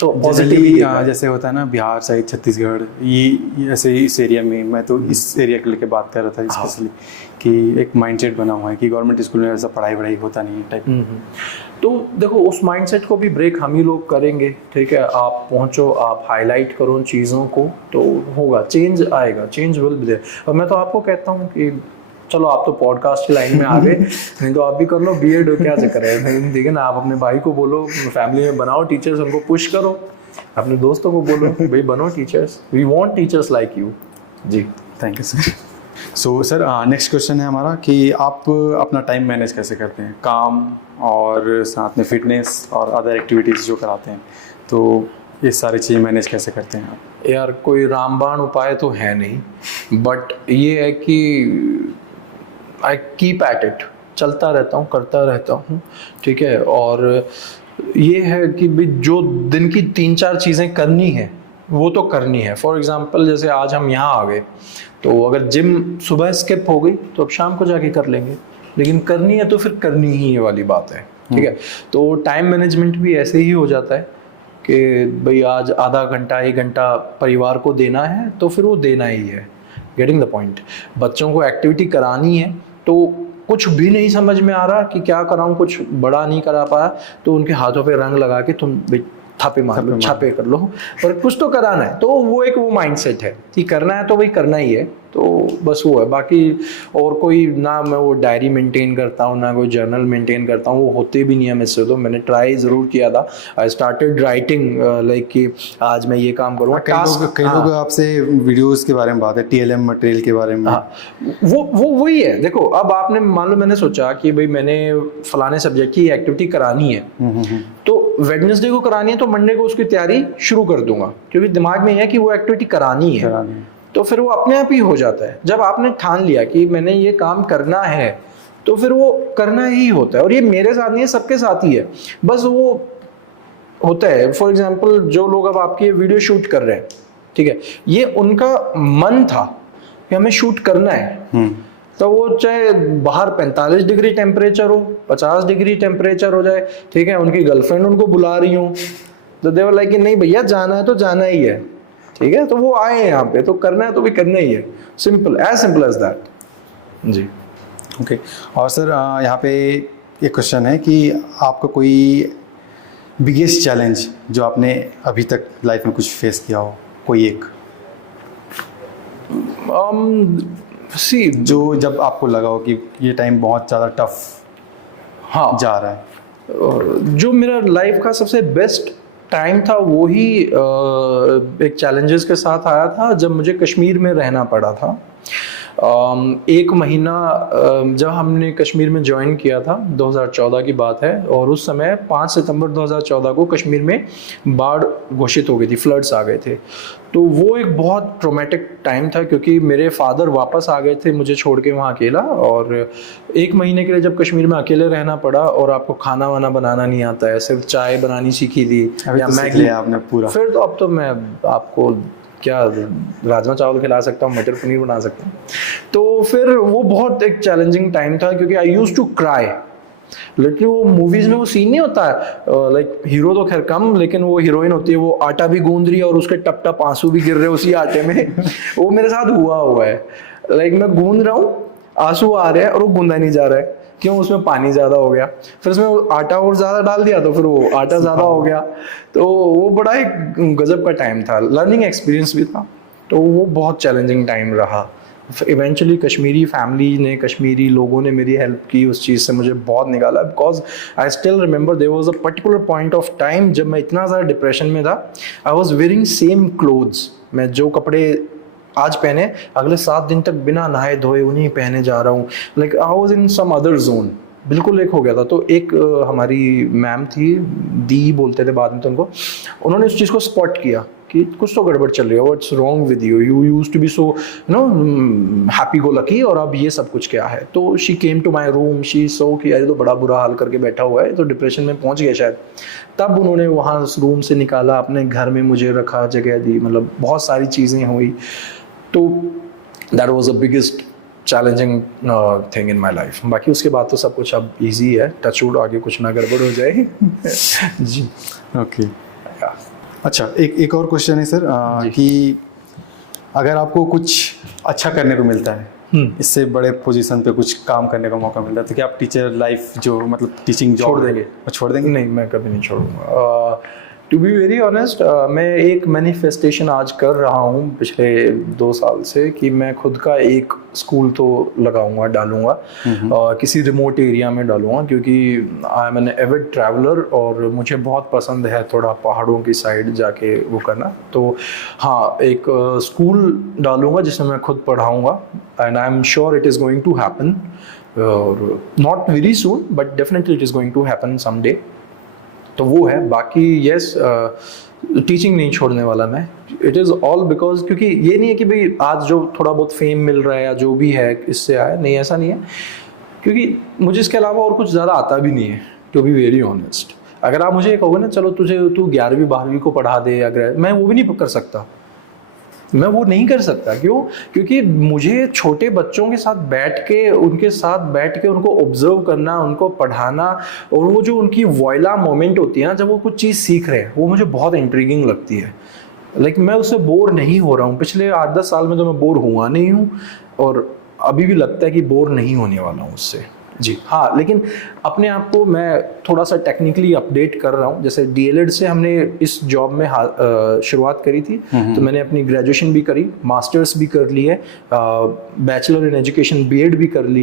तो generally positive जैसे होता है ना बिहार साइड छत्तीसगढ़ ये ऐसे इस एरिया में, मैं तो इस एरिया के लेके बात कर रहा था स्पेशली, कि एक माइंडसेट बना हुआ है कि गवर्नमेंट स्कूल में ऐसा पढ़ाई होता नहीं है टाइप। तो देखो उस माइंडसेट को भी ब्रेक हम ही लोग करेंगे, ठीक है। आप पहुंचो, आप हाईलाइट करो उन चीज़ों को, तो होगा, चेंज आएगा, चेंज विल बी देयर। और मैं तो आपको कहता हूँ कि चलो आप तो पॉडकास्ट की लाइन में आ गए, नहीं तो आप भी कर लो बीएड, क्या चक्कर है, ठीक है ना। आप अपने भाई को बोलो, फैमिली में बनाओ टीचर्स, उनको पुश करो, अपने दोस्तों को बोलो भाई बनो teachers, we want teachers like you. जी thank you sir. So sir next question है हमारा कि आप अपना टाइम मैनेज कैसे करते हैं, काम और साथ में फिटनेस और अदर एक्टिविटीज़ जो कराते हैं, तो ये सारी चीज़ें मैनेज कैसे करते हैं आप? यार कोई रामबाण उपाय तो है नहीं, बट ये है कि आई कीप एट इट, चलता रहता हूँ, करता रहता हूँ, ठीक है। और ये है कि भाई जो दिन की 3-4 चीज़ें करनी है वो तो करनी है। फॉर एग्जांपल जैसे आज हम यहाँ आ गए, तो अगर जिम सुबह स्किप हो गई तो अब शाम को जाके कर लेंगे, लेकिन करनी है तो फिर करनी ही ये वाली बात है, ठीक है। तो टाइम मैनेजमेंट भी ऐसे ही हो जाता है कि भाई आज आधा घंटा 1 घंटा परिवार को देना है तो फिर वो देना ही है, गेटिंग द पॉइंट। बच्चों को एक्टिविटी करानी है तो कुछ भी नहीं समझ में आ रहा कि क्या कराऊं, कुछ बड़ा नहीं करा पाया, तो उनके हाथों पे रंग लगा के तुम थापे मार लो, छापे कर लो, पर कुछ तो कराना है। तो वो माइंडसेट है कि करना है तो भाई करना ही है, तो बस वो है। बाकी और कोई ना मैं वो डायरी मेंटेन करता हूँ, ना कोई जर्नल मेंटेन करता हूँ, वो होते भी नहीं है मुझसे। तो मैंने ट्राई ज़रूर किया था, आई स्टार्टेड राइटिंग लाइक कि आज मैं ये काम करूँगा। कई लोग आपसे वीडियोस के बारे में बात है, टीएलएम मटेरियल के बारे में। हाँ, वो वही है। देखो अब आपने मान लो मैंने सोचा कि भाई मैंने फलाने सब्जेक्ट की एक्टिविटी करानी है, तो वेडनेसडे को करानी है तो मंडे को उसकी तैयारी शुरू कर दूंगा, क्योंकि दिमाग में है कि वो एक्टिविटी करानी है, तो फिर वो अपने आप ही हो जाता है। जब आपने ठान लिया कि मैंने ये काम करना है तो फिर वो करना ही होता है। और ये मेरे साथ नहीं है, सबके साथ ही है, बस वो होता है। फॉर एग्जाम्पल जो लोग अब आपकी वीडियो शूट कर रहे हैं, ठीक है, ये उनका मन था कि हमें शूट करना है, तो वो चाहे बाहर 45 डिग्री टेम्परेचर हो, 50 डिग्री टेम्परेचर हो जाए, ठीक है, उनकी गर्लफ्रेंड उनको बुला रही हो, तो दे वर लाइक कि नहीं भैया जाना है तो जाना ही है, ठीक है। तो वो आए हैं यहाँ पे, तो करना है तो भी करना ही है, सिंपल एज दैट। जी ओके। और सर यहाँ पे एक क्वेश्चन है कि आपका कोई बिगेस्ट चैलेंज जो आपने अभी तक लाइफ में कुछ फेस किया हो, कोई एक सी जो जब आपको लगा हो कि ये टाइम बहुत ज़्यादा टफ हाँ जा रहा है? जो मेरा लाइफ का सबसे बेस्ट टाइम था वो ही एक चैलेंजेस के साथ आया था, जब मुझे कश्मीर में रहना पड़ा था। 1 महीना जब हमने कश्मीर में ज्वाइन किया था, 2014 की बात है, और उस समय 5 सितंबर 2014 को कश्मीर में बाढ़ घोषित हो गई थी, फ्लड्स आ गए थे। तो वो एक बहुत ट्रॉमेटिक टाइम था, क्योंकि मेरे फादर वापस आ गए थे मुझे छोड़ के वहाँ अकेला, और 1 महीने के लिए जब कश्मीर में अकेले रहना पड़ा, और आपको खाना वाना बनाना नहीं आता है, सिर्फ चाय बनानी सीखी थी या मैगी आपने पूरा। फिर तो अब तो मैं आपको क्या राजमा चावल खिला सकता हूँ, मटर पनीर बना सकता हूँ। तो फिर वो बहुत एक चैलेंजिंग टाइम था, क्योंकि I used to cry literally. वो मूवीज में वो सीन नहीं होता है लाइक हीरो तो खैर कम, लेकिन वो हीरोइन होती है, वो आटा भी गूंद रही है और उसके टप टप आंसू भी गिर रहे हैं उसी आटे में वो मेरे साथ हुआ है। लाइक मैं गूंद रहा हूँ, आंसू आ रहे हैं और वो गूंदा नहीं जा रहा है, क्यों? उसमें पानी ज़्यादा हो गया, फिर उसमें आटा और ज़्यादा डाल दिया तो फिर वो आटा ज़्यादा हो गया। तो वो बड़ा ही गजब का टाइम था, लर्निंग एक्सपीरियंस भी था, तो वो बहुत चैलेंजिंग टाइम रहा। इवेंचुअली कश्मीरी फैमिली ने, कश्मीरी लोगों ने मेरी हेल्प की, उस चीज़ से मुझे बहुत निकाला, because I still remember there was a particular point of time जब मैं इतना ज़्यादा डिप्रेशन में था। I was wearing same clothes, मैं जो कपड़े आज पहने अगले 7 दिन तक बिना नहाए धोए उन्हीं पहने जा रहा हूँ। Like I was in some other zone, बिल्कुल एक हो गया था। तो एक हमारी मैम थी, दी बोलते थे बाद में, तो उनको, उन्होंने उस चीज़ को स्पॉट किया कि कुछ तो गड़बड़ चल रही है, what's wrong with you, you used to be so you know happy go lucky, और अब ये सब कुछ क्या है। तो she came to my room, she saw कि अरे तो बड़ा बुरा हाल करके बैठा हुआ है, तो डिप्रेशन में पहुंच गया शायद। तब उन्होंने वहाँ उस रूम से निकाला, अपने घर में मुझे रखा, जगह दी, मतलब बहुत सारी चीज़ें हुई। तो that was the biggest challenging thing in my life. बाकी उसके बाद तो सब कुछ अब इजी है, टच वुड, आगे कुछ ना गड़बड़ हो जाए जी ओके। अच्छा, एक और क्वेश्चन है सर कि अगर आपको कुछ अच्छा करने को मिलता है, इससे बड़े पोजीशन पे कुछ काम करने का मौका मिलता है, तो क्या आप टीचर लाइफ जो मतलब टीचिंग जॉब छोड़ देंगे? नहीं, मैं कभी नहीं छोड़ूंगा। टू बी वेरी ऑनेस्ट, मैं एक मैनिफेस्टेशन आज कर रहा हूँ पिछले 2 साल से कि मैं खुद का एक स्कूल तो लगाऊंगा, डालूंगा, किसी रिमोट एरिया में डालूंगा, क्योंकि I am an avid traveller और मुझे बहुत पसंद है थोड़ा पहाड़ों की साइड जाके वो करना। तो हाँ, एक स्कूल डालूंगा जिसमें मैं खुद पढ़ाऊंगा, and I am sure it is going to happen, not very soon but definitely it is going to happen someday. तो वो है। बाकी यस, टीचिंग नहीं छोड़ने वाला मैं। इट इज़ ऑल बिकॉज, क्योंकि ये नहीं है कि भाई आज जो थोड़ा बहुत फेम मिल रहा है या जो भी है इससे आया, नहीं, ऐसा नहीं है, क्योंकि मुझे इसके अलावा और कुछ ज़्यादा आता भी नहीं है, टू बी वेरी ऑनेस्ट। अगर आप मुझे कहोगे ना चलो तू 11वीं 12वीं को पढ़ा दे, अगर मैं वो भी नहीं कर सकता, मैं वो नहीं कर सकता। क्यों? क्योंकि मुझे छोटे बच्चों के साथ बैठ के उनको ऑब्जर्व करना, उनको पढ़ाना, और वो जो उनकी वॉयला मोमेंट होती है ना जब वो कुछ चीज़ सीख रहे हैं, वो मुझे बहुत इंट्रीगिंग लगती है। मैं उससे बोर नहीं हो रहा हूँ। पिछले 8-10 साल में तो मैं बोर हुआ नहीं हूँ, और अभी भी लगता है कि बोर नहीं होने वाला हूँ उससे। जी हाँ, लेकिन अपने आप को मैं थोड़ा सा टेक्निकली अपडेट कर रहा हूँ। जैसे डीएलएड से हमने इस जॉब में शुरुआत करी थी, तो मैंने अपनी ग्रेजुएशन भी करी, मास्टर्स भी कर ली है, बैचलर इन एजुकेशन बीएड भी कर ली।